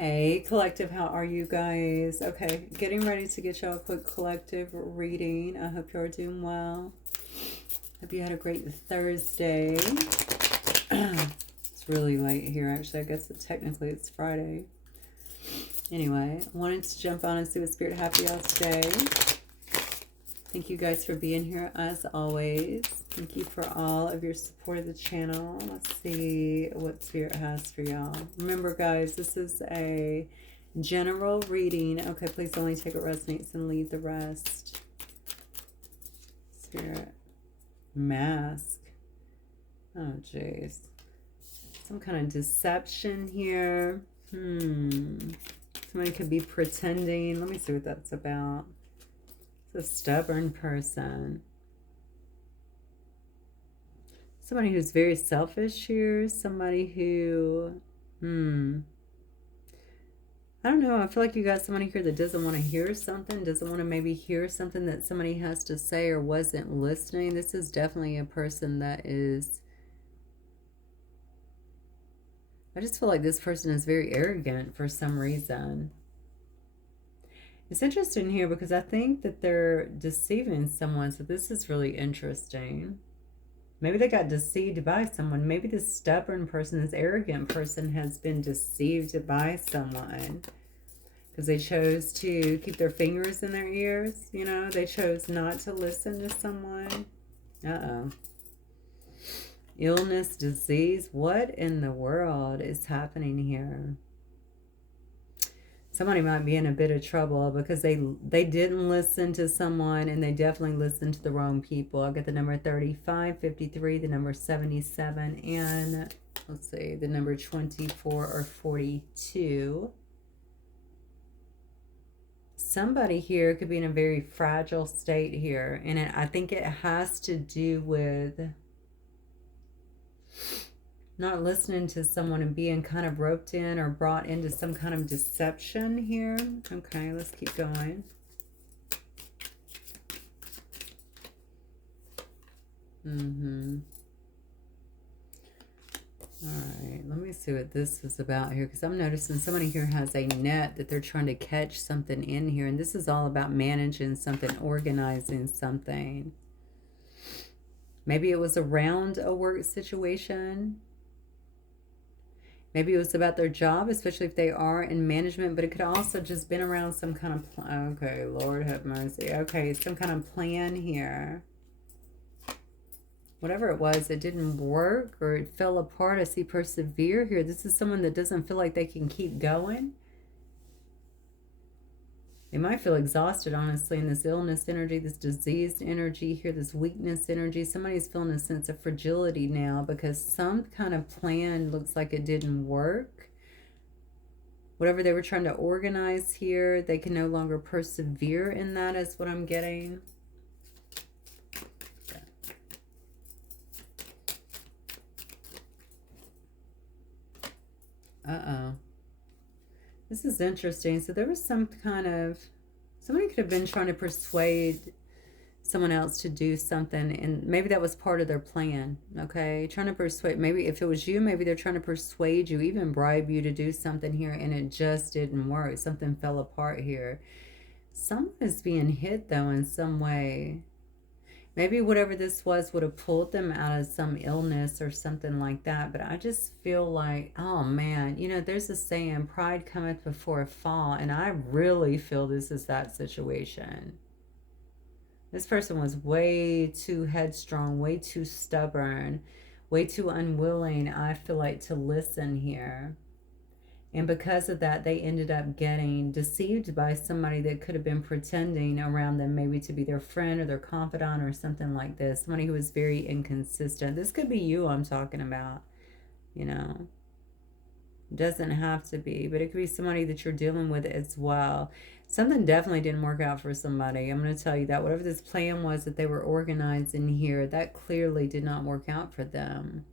Hey, collective, how are you guys? Okay, getting ready to get y'all a quick collective reading. I hope you are doing well. Hope you had a great Thursday. It's really late here, actually. I guess technically it's Friday. Anyway, I wanted to jump on and see what Spirit had for y'all today. Thank you guys for being here as always. Thank you for all of your support of the channel. Let's see what Spirit has for y'all. Remember, guys, this is a general reading. Okay, please only take what resonates and leave the rest. Spirit. Mask. Oh, jeez. Some kind of deception here. Somebody could be pretending. Let me see what that's about. It's a stubborn person. Somebody who's very selfish here. Somebody who, I don't know. I feel like you got somebody here that doesn't want to hear something, doesn't want to maybe hear something that somebody has to say or wasn't listening. This is definitely a person that is, I just feel like this person is very arrogant for some reason. It's interesting here because I think that they're deceiving someone. So this is really interesting. Maybe they got deceived by someone. Maybe this stubborn person, this arrogant person has been deceived by someone because they chose to keep their fingers in their ears. You know, they chose not to listen to someone. Illness, disease. What in the world is happening here? Somebody might be in a bit of trouble because they didn't listen to someone and they definitely listened to the wrong people. I get the number 35, 53, the number 77, and let's see, the number 24 or 42. Somebody here could be in a very fragile state here, and I think it has to do with not listening to someone and being kind of roped in or brought into some kind of deception here. Okay, let's keep going. Alright, let me see what this is about here, because I'm noticing somebody here has a net that they're trying to catch something in here, and this is all about managing something, organizing something. Maybe it was around a work situation. Maybe it was about their job, especially if they are in management, but it could also just been around some kind of, okay, Lord have mercy. Okay, some kind of plan here. Whatever it was, it didn't work or it fell apart. I see persevere here. This is someone that doesn't feel like they can keep going. They might feel exhausted, honestly, in this illness energy, this diseased energy here, this weakness energy. Somebody's feeling a sense of fragility now because some kind of plan looks like it didn't work. Whatever they were trying to organize here, they can no longer persevere in that, is what I'm getting. This is interesting. So there was some kind of, somebody could have been trying to persuade someone else to do something, and maybe that was part of their plan. Okay, trying to persuade, maybe if it was you, maybe they're trying to persuade you, even bribe you to do something here, and it just didn't work. Something fell apart here. Someone is being hit though in some way. Maybe whatever this was would have pulled them out of some illness or something like that. But I just feel like, oh man, you know, there's a saying, pride cometh before a fall. And I really feel this is that situation. This person was way too headstrong, way too stubborn, way too unwilling, I feel like, to listen here. And because of that, they ended up getting deceived by somebody that could have been pretending around them, maybe to be their friend or their confidant or something like this. Somebody who was very inconsistent. This could be you I'm talking about, you know. It doesn't have to be, but it could be somebody that you're dealing with as well. Something definitely didn't work out for somebody. I'm going to tell you that. Whatever this plan was that they were organizing here, that clearly did not work out for them.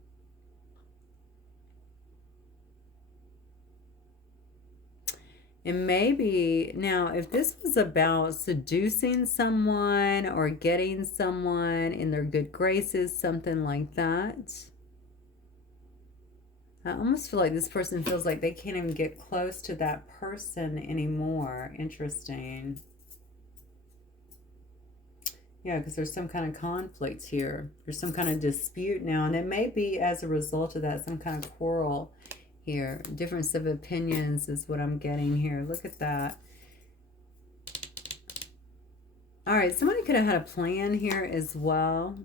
And maybe, now, if this was about seducing someone or getting someone in their good graces, something like that, I almost feel like this person feels like they can't even get close to that person anymore. Interesting. Yeah, because there's some kind of conflict here. There's some kind of dispute now, and it may be as a result of that, some kind of quarrel here. Difference of opinions is what I'm getting here. Look at that. All right, somebody could have had a plan here as well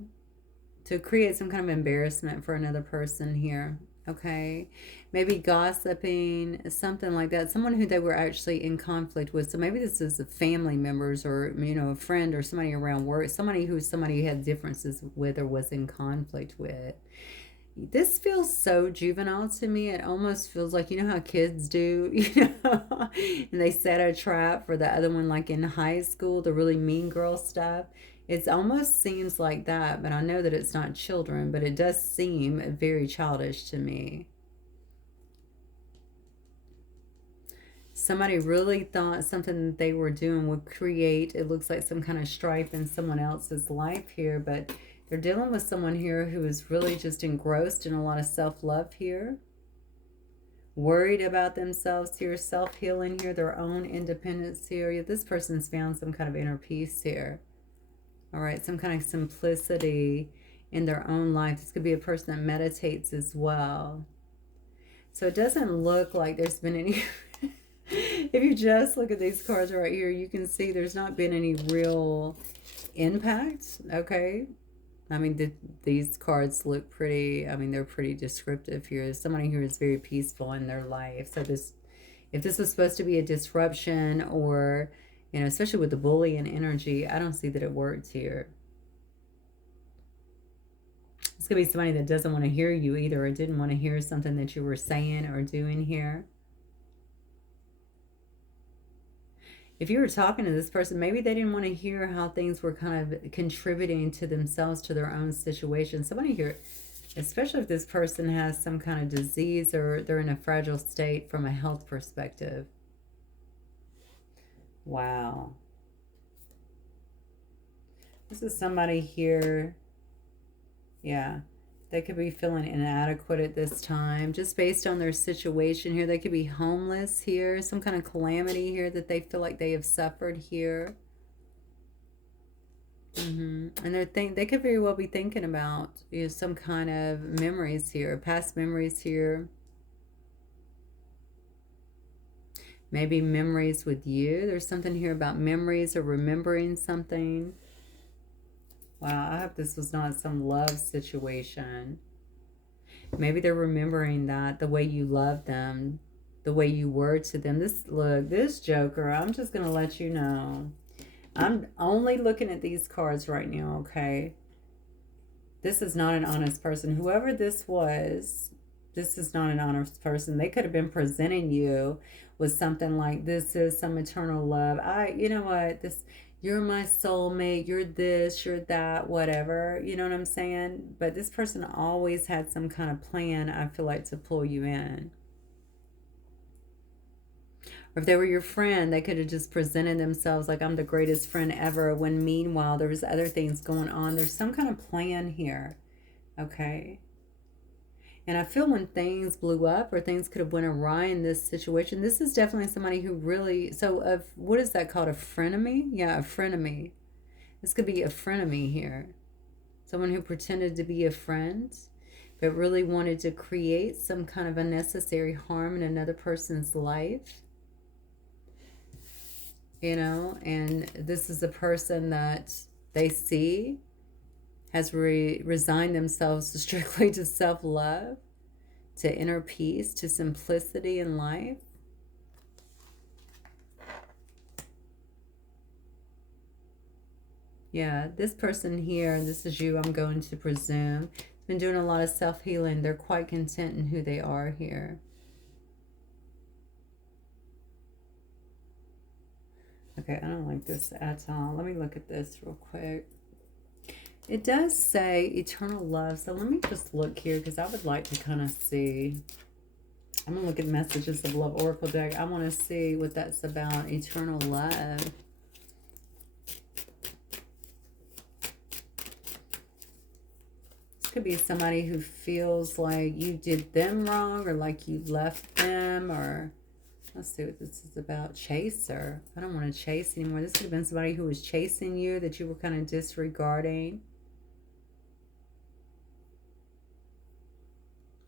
to create some kind of embarrassment for another person here. Okay, maybe gossiping, something like that. Someone who they were actually in conflict with. So maybe this is a family members, or a friend, or somebody around work, somebody had differences with or was in conflict with. This feels so juvenile to me. It almost feels like, how kids do, and they set a trap for the other one, like in high school, the really mean girl stuff. It almost seems like that, but I know that it's not children, but it does seem very childish to me. Somebody really thought something that they were doing would create, it looks like, some kind of strife in someone else's life here, but they're dealing with someone here who is really just engrossed in a lot of self-love here. Worried about themselves here, self-healing here, their own independence here. This person's found some kind of inner peace here. All right, some kind of simplicity in their own life. This could be a person that meditates as well. So it doesn't look like there's been any... If you just look at these cards right here, you can see there's not been any real impact, okay? I mean, these cards look pretty, they're pretty descriptive here. Somebody here is very peaceful in their life. So if this was supposed to be a disruption, or, especially with the bullying energy, I don't see that it worked here. This could be somebody that doesn't want to hear you either, or didn't want to hear something that you were saying or doing here. If you were talking to this person, maybe they didn't want to hear how things were kind of contributing to themselves, to their own situation. Somebody here, especially if this person has some kind of disease or they're in a fragile state from a health perspective. Wow. This is somebody here, yeah, they could be feeling inadequate at this time, just based on their situation here. They could be homeless here, some kind of calamity here that they feel like they have suffered here. And they could very well be thinking about, some kind of memories here, past memories here. Maybe memories with you. There's something here about memories or remembering something. Wow, I hope this was not some love situation. Maybe they're remembering that, the way you loved them, the way you were to them. This Joker, I'm just going to let you know. I'm only looking at these cards right now, okay? This is not an honest person. Whoever this was, this is not an honest person. They could have been presenting you with something like, this is some eternal love. You know what, you're my soulmate, you're this, you're that, whatever, you know what I'm saying? But this person always had some kind of plan, I feel like, to pull you in. Or if they were your friend, they could have just presented themselves like, I'm the greatest friend ever, when meanwhile there was other things going on. There's some kind of plan here, okay? And I feel when things blew up, or things could have went awry in this situation, this is definitely somebody who really... So what is that called? A frenemy? Yeah, a frenemy. This could be a frenemy here. Someone who pretended to be a friend, but really wanted to create some kind of unnecessary harm in another person's life. And this is a person that they see has resigned themselves strictly to self-love, to inner peace, to simplicity in life. Yeah, this person here, and this is you, I'm going to presume, has been doing a lot of self-healing. They're quite content in who they are here. Okay, I don't like this at all. Let me look at this real quick. It does say eternal love. So let me just look here, because I would like to kind of see. I'm going to look at Messages of Love Oracle deck. I want to see what that's about. Eternal love. could be somebody who feels like you did them wrong, or like you left them, or let's see what this is about. Chaser. I don't want to chase anymore. This could have been somebody who was chasing you that you were kind of disregarding.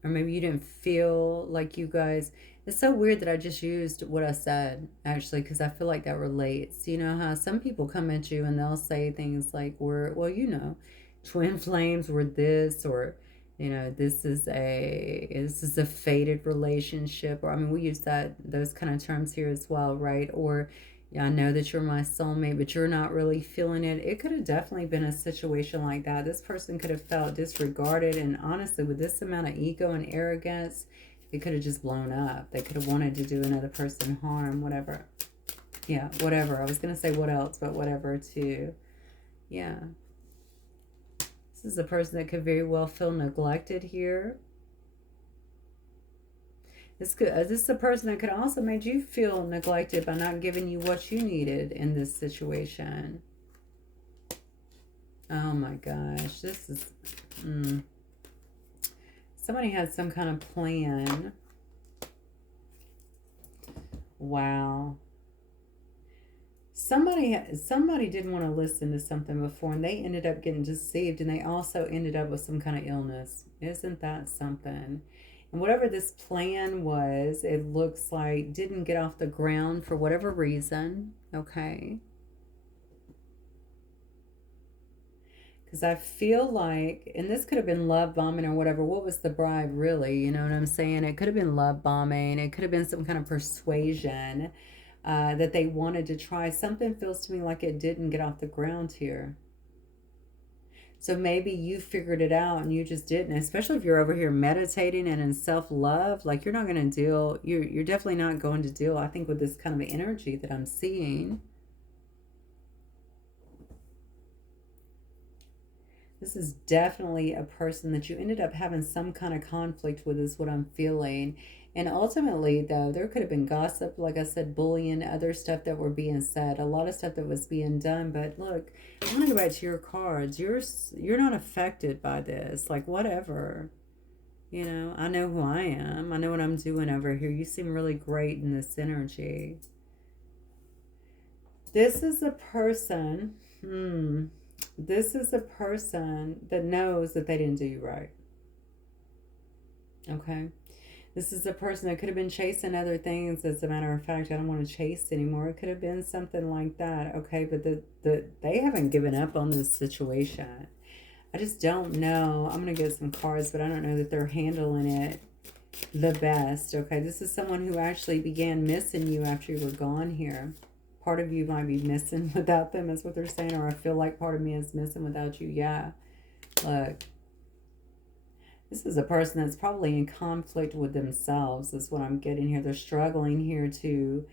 Or maybe you didn't feel like you guys... It's so weird that I just used what I said, actually, because I feel like that relates. You know how some people come at you and they'll say things like, well, you know, twin flames were this, or, you know, this is a fated relationship. Or, I mean, we use those kind of terms here as well, right? Or, yeah, I know that you're my soulmate, but you're not really feeling it. It could have definitely been a situation like that. This person could have felt disregarded. And honestly, with this amount of ego and arrogance, it could have just blown up. They could have wanted to do another person harm, whatever. Yeah, whatever. I was going to say what else, but whatever too. Yeah. This is a person that could very well feel neglected here. This is a person that could also made you feel neglected by not giving you what you needed in this situation. Oh my gosh, this is... Somebody had some kind of plan. Wow. Somebody didn't want to listen to something before, and they ended up getting deceived, and they also ended up with some kind of illness. Isn't that something? And whatever this plan was, it looks like didn't get off the ground for whatever reason, okay? Because I feel like, and this could have been love bombing or whatever. What was the bribe, really? You know what I'm saying? It could have been love bombing. It could have been some kind of persuasion that they wanted to try. Something feels to me like it didn't get off the ground here. So maybe you figured it out and you just didn't, especially if you're over here meditating and in self-love. Like, you're not going to deal, you're definitely not going to deal, I think, with this kind of energy that I'm seeing. This is definitely a person that you ended up having some kind of conflict with, is what I'm feeling. And ultimately, though, there could have been gossip, like I said, bullying, other stuff that were being said, a lot of stuff that was being done. But look, I want to go back to your cards. You're not affected by this. Like, whatever. You know, I know who I am. I know what I'm doing over here. You seem really great in this energy. This is a person... This is a person that knows that they didn't do you right. Okay? This is a person that could have been chasing other things. As a matter of fact, I don't want to chase anymore. It could have been something like that. Okay? But they haven't given up on this situation. I just don't know. I'm going to get some cards, but I don't know that they're handling it the best. Okay? This is someone who actually began missing you after you were gone here. Part of you might be missing without them, is what they're saying. Or I feel like part of me is missing without you. Yeah. Look. This is a person that's probably in conflict with themselves, is what I'm getting here. They're struggling here to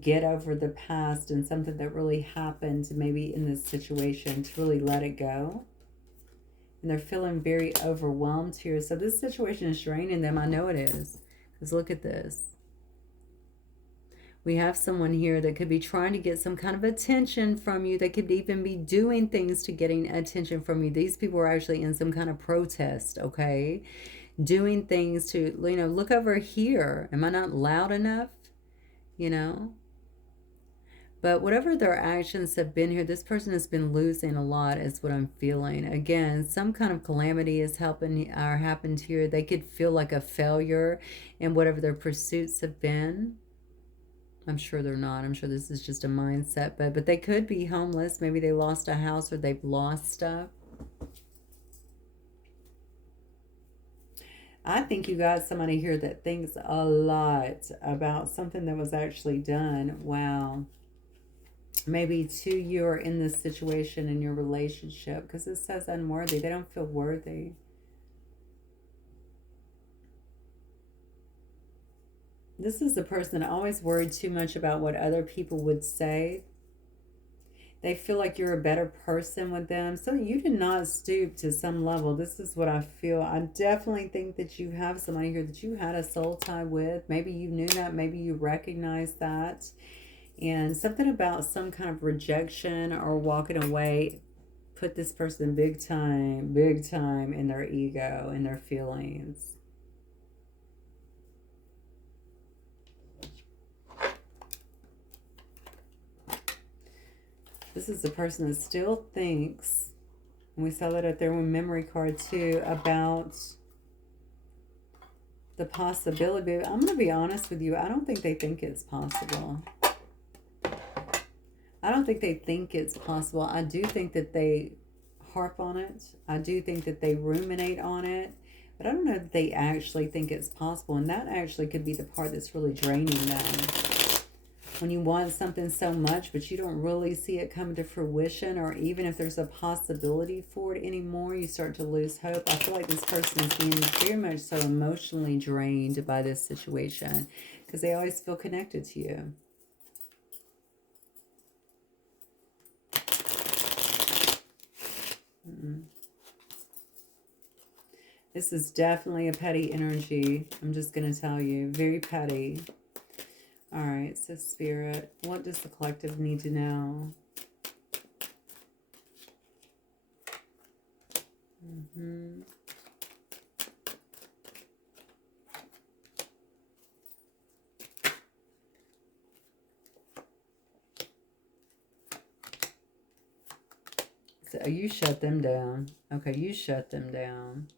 get over the past and something that really happened maybe in this situation, to really let it go. And they're feeling very overwhelmed here. So this situation is draining them. I know it is. Because look at this. We have someone here that could be trying to get some kind of attention from you. They could even be doing things to getting attention from you. These people are actually in some kind of protest, okay? Doing things to, you know, look over here. Am I not loud enough? You know? But whatever their actions have been here, this person has been losing a lot, is what I'm feeling. Again, some kind of calamity is happened here. They could feel like a failure in whatever their pursuits have been. I'm sure they're not. I'm sure this is just a mindset. But they could be homeless. Maybe they lost a house, or they've lost stuff. I think you got somebody here that thinks a lot about something that was actually done. Wow. Maybe two you are in this situation in your relationship. Because it says unworthy. They don't feel worthy. This is the person that always worried too much about what other people would say. They feel like you're a better person with them. So you did not stoop to some level. This is what I feel. I definitely think that you have somebody here that you had a soul tie with. Maybe you knew that. Maybe you recognized that. And something about some kind of rejection or walking away put this person big time in their ego, in their feelings. This is a person that still thinks, and we saw that at their own memory card too, about the possibility. I'm going to be honest with you. I don't think they think it's possible. I don't think they think it's possible. I do think that they harp on it. I do think that they ruminate on it. But I don't know that they actually think it's possible. And that actually could be the part that's really draining them. When you want something so much, but you don't really see it come to fruition, or even if there's a possibility for it anymore, you start to lose hope. I feel like this person is being very much so emotionally drained by this situation because they always feel connected to you. This is definitely a petty energy. I'm just going to tell you. Very petty. All right, so Spirit, what does the collective need to know? So you shut them down. Okay, you shut them down.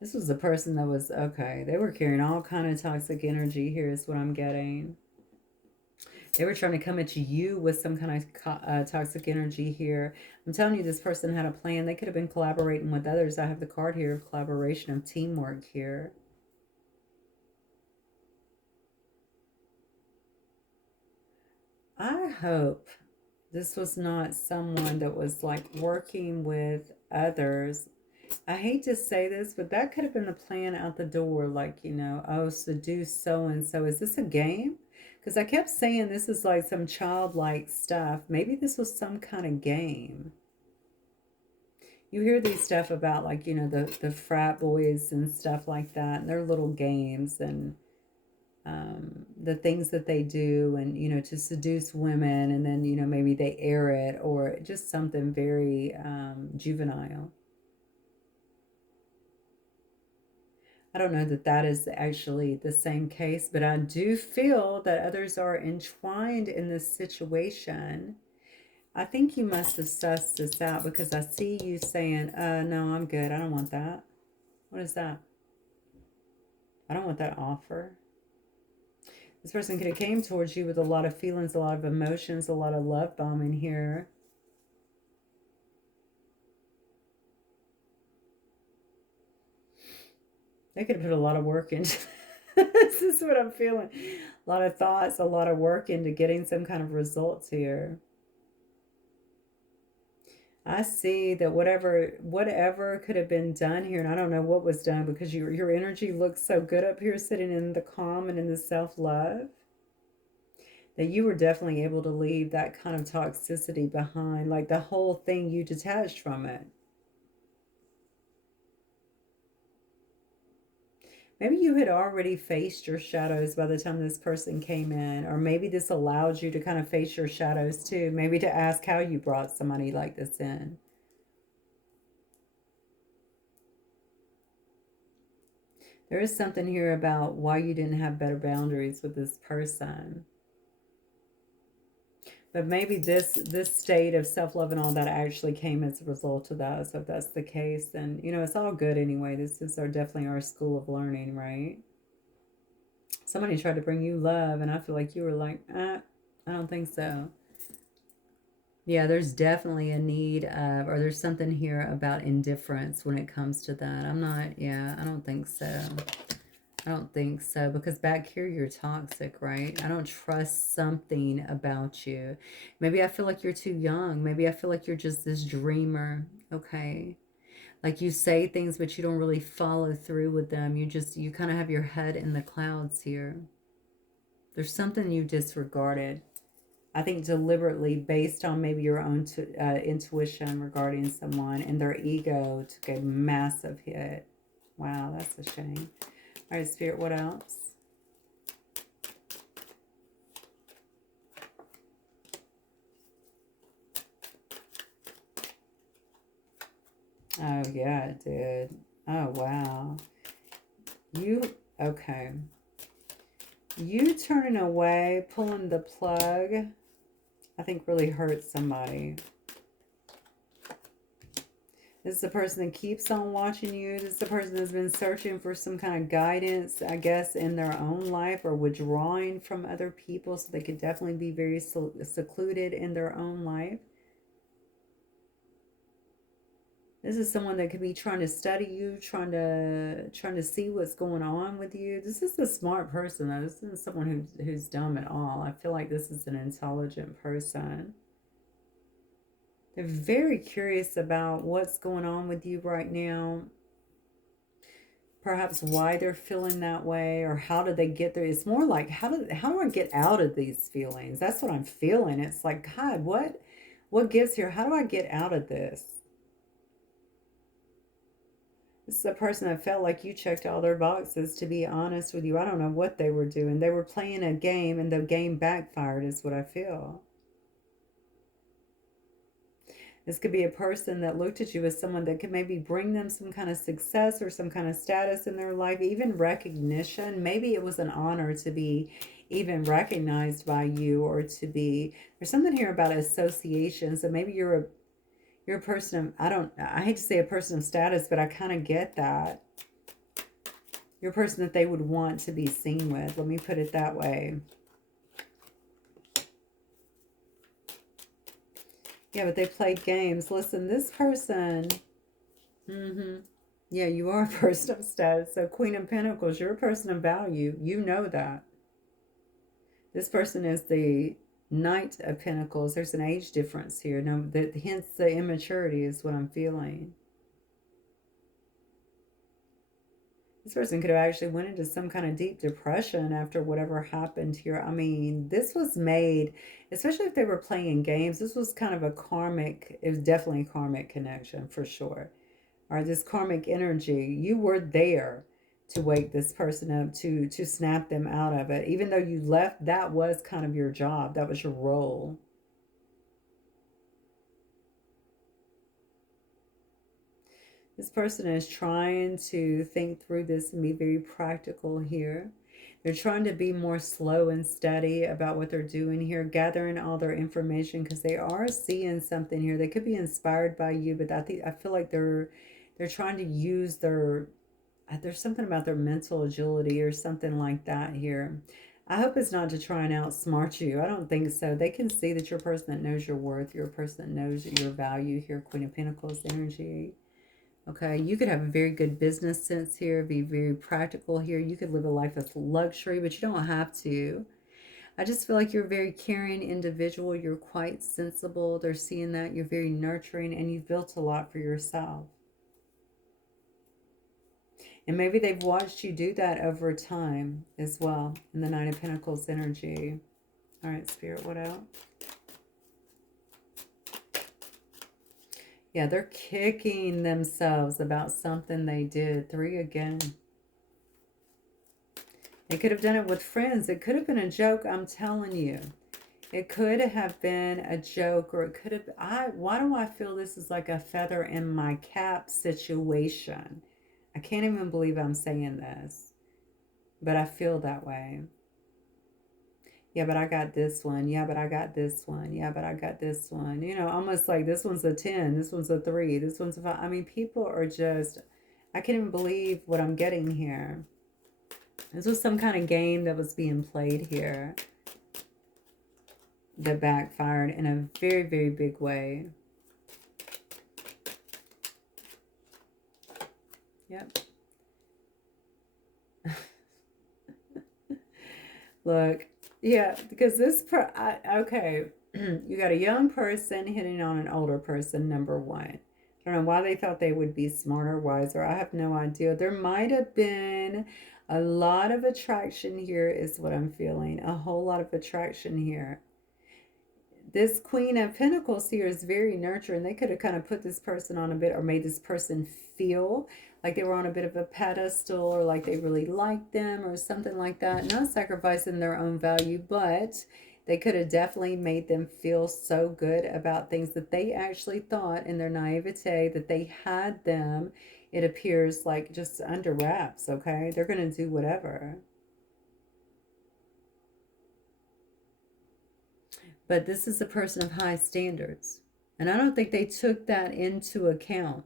This was a person that was, okay, they were carrying all kind of toxic energy here is what I'm getting. They were trying to come at you with some kind of toxic energy here. I'm telling you, this person had a plan. They could have been collaborating with others. I have the card here of collaboration, of teamwork here. I hope this was not someone that was like working with others. I hate to say this, but that could have been the plan out the door. Like, you know, oh, seduce so-and-so. Is this a game? Because I kept saying this is like some childlike stuff. Maybe this was some kind of game. You hear these stuff about like, you know, the frat boys and stuff like that. And their little games and the things that they do, and you know, to seduce women, and then you know, maybe they air it, or just something very juvenile. I don't know that that is actually the same case, but I do feel that others are entwined in this situation. I think you must have sussed this out, because I see you saying, no, I'm good, I don't want that. What is that? I don't want that offer. This person could have came towards you with a lot of feelings, a lot of emotions, a lot of love bombing here. They could have put a lot of work into this is what I'm feeling. A lot of thoughts, a lot of work into getting some kind of results here. I see that whatever could have been done here, and I don't know what was done, because your energy looks so good up here, sitting in the calm and in the self-love, that you were definitely able to leave that kind of toxicity behind. Like the whole thing, you detached from it. Maybe you had already faced your shadows by the time this person came in, or maybe this allowed you to kind of face your shadows too. Maybe to ask how you brought somebody like this in. There is something here about why you didn't have better boundaries with this person. But maybe this state of self-love and all that actually came as a result of that. So if that's the case, then, you know, it's all good anyway. This is definitely our school of learning, right? Somebody tried to bring you love, and I feel like you were like, I don't think so. Yeah, there's definitely a need of, or there's something here about indifference when it comes to that. I don't think so. I don't think so, because back here you're toxic, right? I don't trust something about you. Maybe I feel like you're too young. Maybe I feel like you're just this dreamer, okay? Like you say things, but you don't really follow through with them. You kind of have your head in the clouds here. There's something you disregarded. I think deliberately, based on maybe your own intuition regarding someone, and their ego took a massive hit. Wow, that's a shame. All right, Spirit, what else? Oh, yeah, it did. Oh, wow. You, okay. You turning away, pulling the plug, I think really hurts somebody. This is the person that keeps on watching you. This is the person that's been searching for some kind of guidance, I guess, in their own life, or withdrawing from other people, so they could definitely be very secluded in their own life. This is someone that could be trying to study you, trying to see what's going on with you. This is a smart person, though. This isn't someone who's dumb at all. I feel like this is an intelligent person. They're very curious about what's going on with you right now. Perhaps why they're feeling that way, or how did they get there. It's more like, how do I get out of these feelings? That's what I'm feeling. It's like, God, what gives here? How do I get out of this? This is a person that felt like you checked all their boxes, to be honest with you. I don't know what they were doing. They were playing a game and the game backfired, is what I feel. This could be a person that looked at you as someone that could maybe bring them some kind of success or some kind of status in their life, even recognition. Maybe it was an honor to be even recognized by you, or to be, there's something here about association. So maybe you're a person of, I hate to say a person of status, but I kind of get that. You're a person that they would want to be seen with. Let me put it that way. Yeah, but they played games. Listen, this person, yeah, you are a person of status. So Queen of Pentacles, you're a person of value. You know that. This person is the Knight of Pentacles. There's an age difference here. No, hence the immaturity is what I'm feeling. This person could have actually went into some kind of deep depression after whatever happened here. I mean, this was made, especially if they were playing games, this was kind of a karmic, it was definitely a karmic connection for sure. All right, this karmic energy, you were there to wake this person up, to snap them out of it. Even though you left, that was kind of your job. That was your role. This person is trying to think through this and be very practical here. They're trying to be more slow and steady about what they're doing here, gathering all their information, because they are seeing something here. They could be inspired by you, but I feel like they're trying to use there's something about their mental agility or something like that here. I hope it's not to try and outsmart you. I don't think so. They can see that you're a person that knows your worth. You're a person that knows your value here. Queen of Pentacles energy. Okay, you could have a very good business sense here, be very practical here. You could live a life of luxury, but you don't have to. I just feel like you're a very caring individual. You're quite sensible. They're seeing that. You're very nurturing, and you've built a lot for yourself. And maybe they've watched you do that over time as well in the Nine of Pentacles energy. All right, Spirit, what else? Yeah, they're kicking themselves about something they did. 3 again. They could have done it with friends. It could have been a joke, I'm telling you. It could have been a joke, or it could have... why do I feel this is like a feather in my cap situation? I can't even believe I'm saying this, but I feel that way. Yeah, but I got this one. Yeah, but I got this one. Yeah, but I got this one. You know, almost like this one's a 10. This one's a 3. This one's a 5. I mean, people are just... I can't even believe what I'm getting here. This was some kind of game that was being played here that backfired in a very, very big way. Yep. Look, yeah, because okay, you got a young person hitting on an older person, number one. I don't know why they thought they would be smarter, wiser. I have no idea. There might have been a lot of attraction here is what I'm feeling. A whole lot of attraction here. This Queen of Pentacles here is very nurturing. They could have kind of put this person on a bit, or made this person feel like they were on a bit of a pedestal, or like they really liked them or something like that. Not sacrificing their own value, but They could have definitely made them feel so good about things that they actually thought in their naivete that they had them, it appears like just under wraps, okay? They're going to do whatever. But this is a person of high standards. And I don't think they took that into account.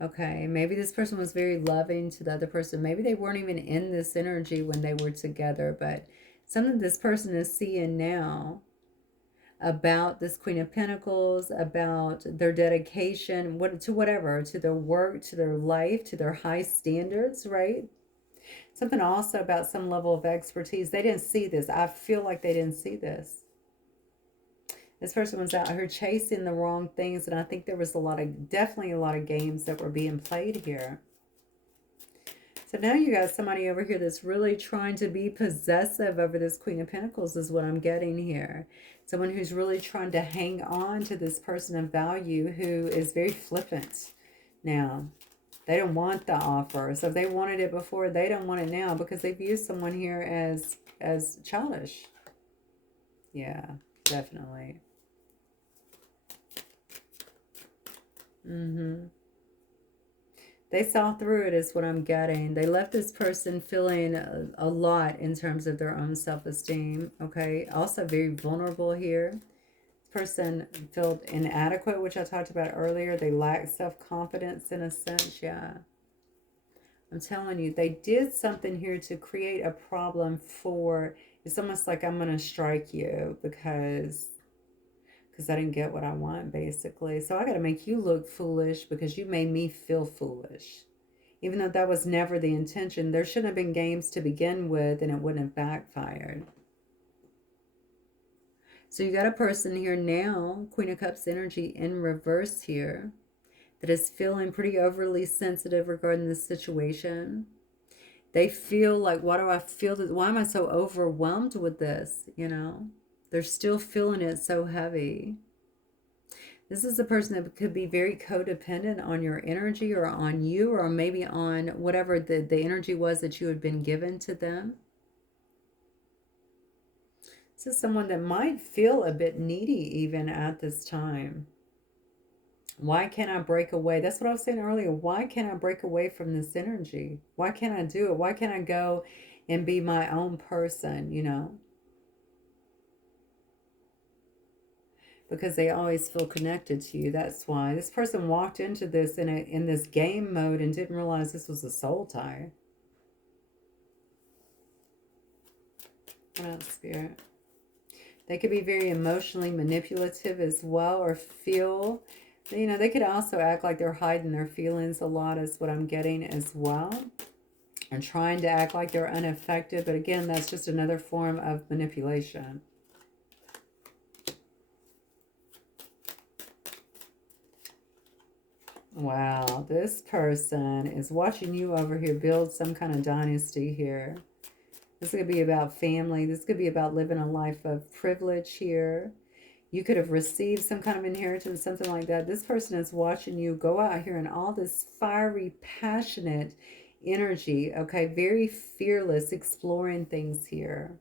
Okay, maybe this person was very loving to the other person. Maybe they weren't even in this energy when they were together, but something this person is seeing now about this Queen of Pentacles, about their dedication, to whatever, to their work, to their life, to their high standards, right? Something also about some level of expertise. They didn't see this. I feel like they didn't see this. This person was out here chasing the wrong things, and I think there was definitely a lot of games that were being played here. So now you got somebody over here that's really trying to be possessive over this Queen of Pentacles is what I'm getting here. Someone who's really trying to hang on to this person of value who is very flippant now. They don't want the offer. So if they wanted it before, they don't want it now because they view someone here as childish. Yeah, definitely. They saw through it is what I'm getting. They left this person feeling a lot in terms of their own self-esteem, okay? Also very vulnerable here. This person felt inadequate, which I talked about earlier. They lack self-confidence in a sense, yeah. I'm telling you, they did something here to create a problem for, it's almost like I'm going to strike you because I didn't get what I want, basically. So I got to make you look foolish because you made me feel foolish. Even though that was never the intention, there shouldn't have been games to begin with and it wouldn't have backfired. So you got a person here now, Queen of Cups energy in reverse here, that is feeling pretty overly sensitive regarding this situation. They feel like, why do I feel this? Why am I so overwhelmed with this? You know, they're still feeling it so heavy. This is a person that could be very codependent on your energy or on you, or maybe on whatever the energy was that you had been given to them. This is someone that might feel a bit needy even at this time. Why can't I break away? That's what I was saying earlier. Why can't I break away from this energy? Why can't I do it? Why can't I go and be my own person, you know? Because they always feel connected to you. That's why. This person walked into this in this game mode and didn't realize this was a soul tie. What else, Spirit? They could be very emotionally manipulative as well, or feel, you know, they could also act like they're hiding their feelings a lot is what I'm getting as well. And trying to act like they're unaffected. But again, that's just another form of manipulation. Wow, this person is watching you over here build some kind of dynasty here. This could be about family. This could be about living a life of privilege here. You could have received some kind of inheritance, something like that. This person is watching you go out here in all this fiery, passionate energy, okay? Very fearless, exploring things here.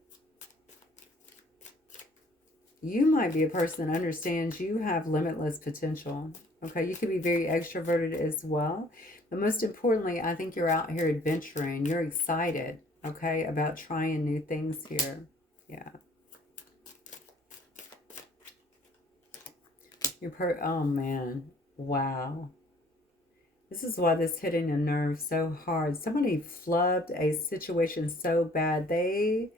You might be a person that understands you have limitless potential. Okay, you could be very extroverted as well. But most importantly, I think you're out here adventuring. You're excited, okay, about trying new things here. Yeah. Oh, man. Wow. This is why this hitting a nerve so hard. Somebody flubbed a situation so bad. They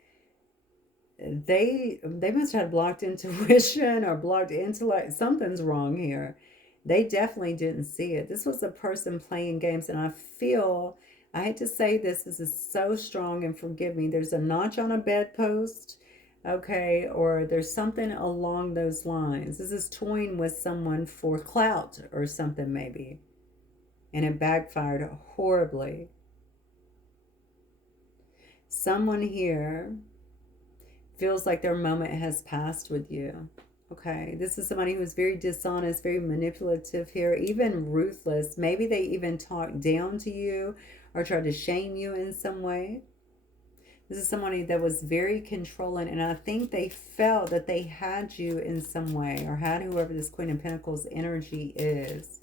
must have blocked intuition or blocked intellect. Something's wrong here. They definitely didn't see it. This was a person playing games, and I hate to say this is so strong, and forgive me, there's a notch on a bedpost, okay, or there's something along those lines. This is toying with someone for clout or something maybe, and it backfired horribly. Someone here feels like their moment has passed with you. Okay, this is somebody who's very dishonest, very manipulative here, even ruthless. Maybe they even talked down to you or tried to shame you in some way. This is somebody that was very controlling, and I think they felt that they had you in some way, or had whoever this Queen of Pentacles energy is.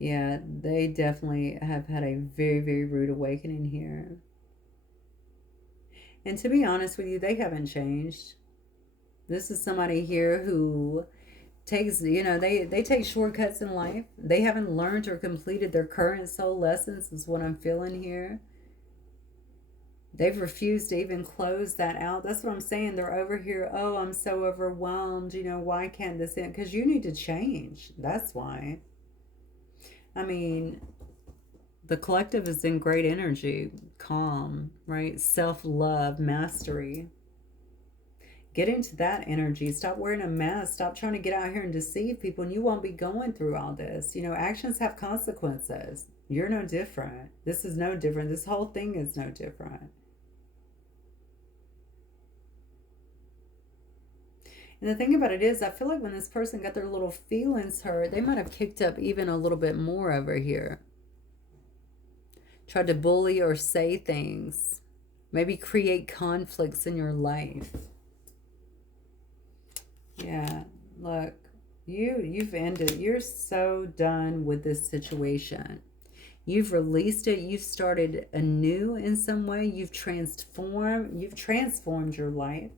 Yeah, they definitely have had a very, very rude awakening here. And to be honest with you, they haven't changed. This is somebody here who takes, they take shortcuts in life. They haven't learned or completed their current soul lessons, is what I'm feeling here. They've refused to even close that out. That's what I'm saying. They're over here, oh, I'm so overwhelmed. Why can't this end? Because you need to change. That's why. I mean, the collective is in great energy, calm, right? Self-love, mastery. Get into that energy. Stop wearing a mask. Stop trying to get out here and deceive people, and you won't be going through all this. Actions have consequences. You're no different. This is no different. This whole thing is no different. And the thing about it is, I feel like when this person got their little feelings hurt, they might have kicked up even a little bit more over here. Tried to bully or say things. Maybe create conflicts in your life. Yeah, look, you've ended. You're so done with this situation. You've released it. You've started anew in some way. You've transformed your life.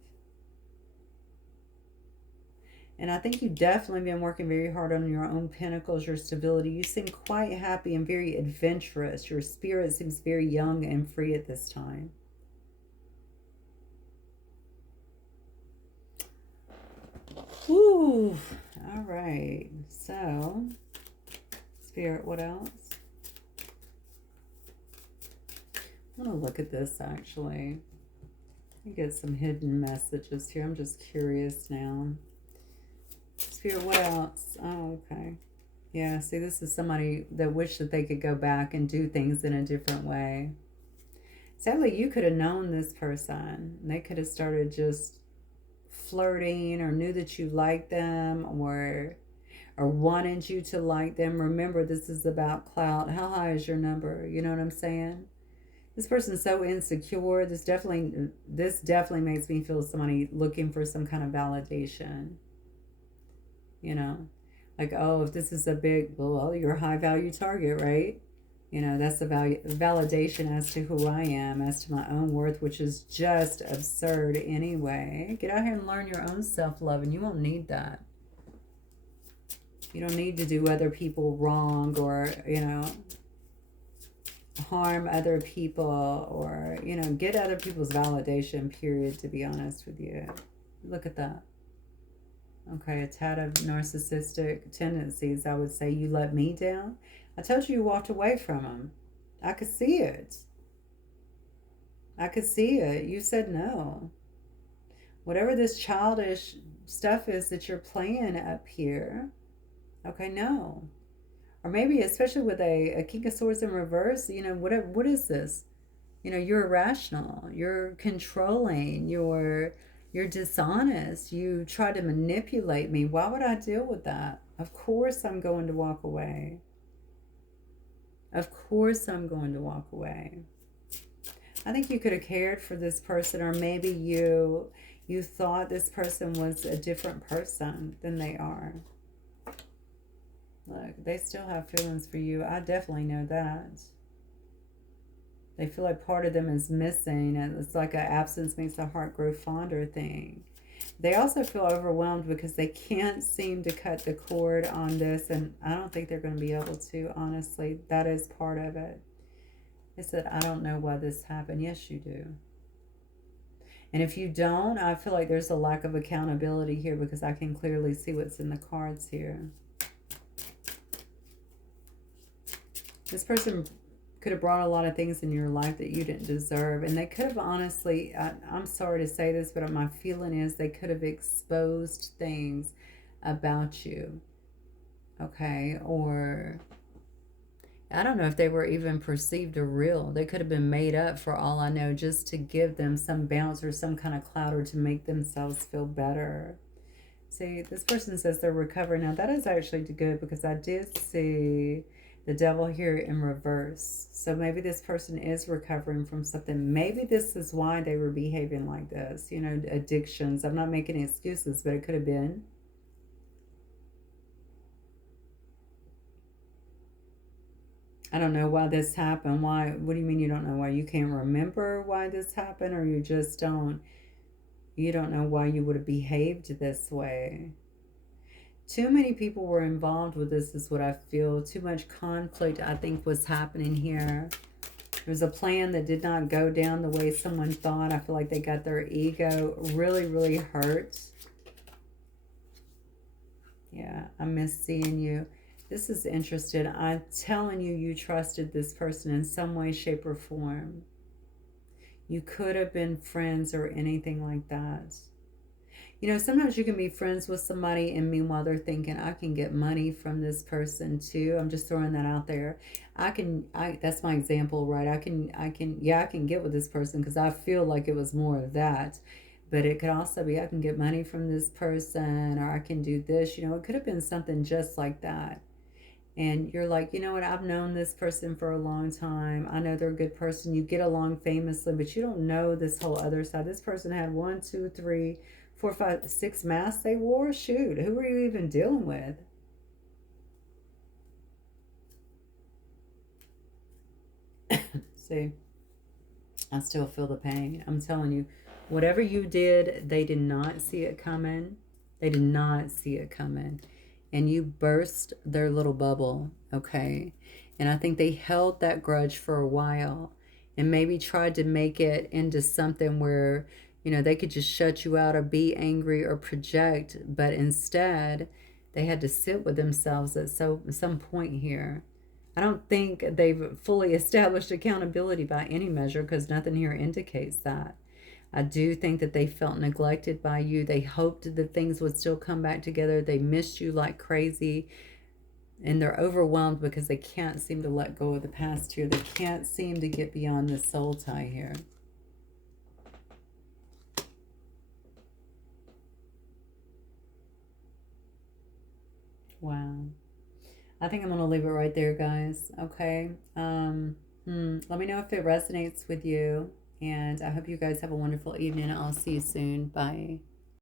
And I think you've definitely been working very hard on your own pentacles, your stability. You seem quite happy and very adventurous. Your spirit seems very young and free at this time. Whew. All right. So, Spirit, what else? I want to look at this, actually. I get some hidden messages here. I'm just curious now. Spirit, what else? Oh, okay. Yeah, see, this is somebody that wished that they could go back and do things in a different way. Sadly, you could have known this person. They could have started just flirting, or knew that you liked them, or wanted you to like them. Remember, this is about clout. How high is your number? You know what I'm saying? This person's so insecure. This definitely makes me feel somebody looking for some kind of validation. Like, oh, if this is a big, well, you're a high value target, right? That's a validation as to who I am, as to my own worth, which is just absurd anyway. Get out here and learn your own self-love, and you won't need that. You don't need to do other people wrong, or, harm other people, or, get other people's validation, period, to be honest with you. Look at that. Okay, a tad of narcissistic tendencies, I would say. You let me down. I told you walked away from him. I could see it. I could see it. You said no. Whatever this childish stuff is that you're playing up here, okay, no. Or maybe, especially with a King of Swords in reverse, what is this? You're irrational. You're controlling. You're dishonest. You try to manipulate me. Why would I deal with that? Of course I'm going to walk away. Of course I'm going to walk away. I think you could have cared for this person, or maybe you thought this person was a different person than they are. Look, they still have feelings for you. I definitely know that. They feel like part of them is missing, and it's like an absence makes the heart grow fonder thing. They also feel overwhelmed because they can't seem to cut the cord on this, and I don't think they're going to be able to, honestly. That is part of it. It's that I don't know why this happened. Yes, you do. And if you don't, I feel like there's a lack of accountability here, because I can clearly see what's in the cards here. This person could have brought a lot of things in your life that you didn't deserve. And they could have, honestly, I'm sorry to say this, but my feeling is they could have exposed things about you. Okay? Or I don't know if they were even perceived or real. They could have been made up, for all I know, just to give them some bounce or some kind of clout, or to make themselves feel better. See, this person says they're recovering. Now, that is actually good, because I did see The devil here in reverse. So maybe this person is recovering from something. Maybe this is why they were behaving like this. You know, addictions. I'm not making excuses, but it could have been. I don't know why this happened. Why? What do you mean you don't know why? You can't remember why this happened, or you just don't. You don't know why you would have behaved this way. Too many people were involved with this, is what I feel. Too much conflict, I think, was happening here. There was a plan that did not go down the way someone thought. I feel like they got their ego really, really hurt. Yeah, I miss seeing you. This is interesting. I'm telling you, you trusted this person in some way, shape, or form. You could have been friends or anything like that. You know, sometimes you can be friends with somebody and meanwhile they're thinking, I can get money from this person too. I'm just throwing that out there. That's my example, right? Yeah, I can get with this person because I feel like it was more of that. But it could also be, I can get money from this person, or I can do this. You know, it could have been something just like that. And you're like, you know what, I've known this person for a long time. I know they're a good person. You get along famously, but you don't know this whole other side. This person had 1, 2, 3, 4, 5, 6 masks they wore. Shoot, who were you even dealing with? See, I still feel the pain. I'm telling you, whatever you did, they did not see it coming. They did not see it coming. And you burst their little bubble, okay? And I think they held that grudge for a while and maybe tried to make it into something where, you know, they could just shut you out or be angry or project. But instead, they had to sit with themselves at some point here. I don't think they've fully established accountability by any measure because nothing here indicates that. I do think that they felt neglected by you. They hoped that things would still come back together. They missed you like crazy. And they're overwhelmed because they can't seem to let go of the past here. They can't seem to get beyond the soul tie here. Wow. I think I'm going to leave it right there, guys. Okay. Let me know if it resonates with you. And I hope you guys have a wonderful evening. I'll see you soon. Bye.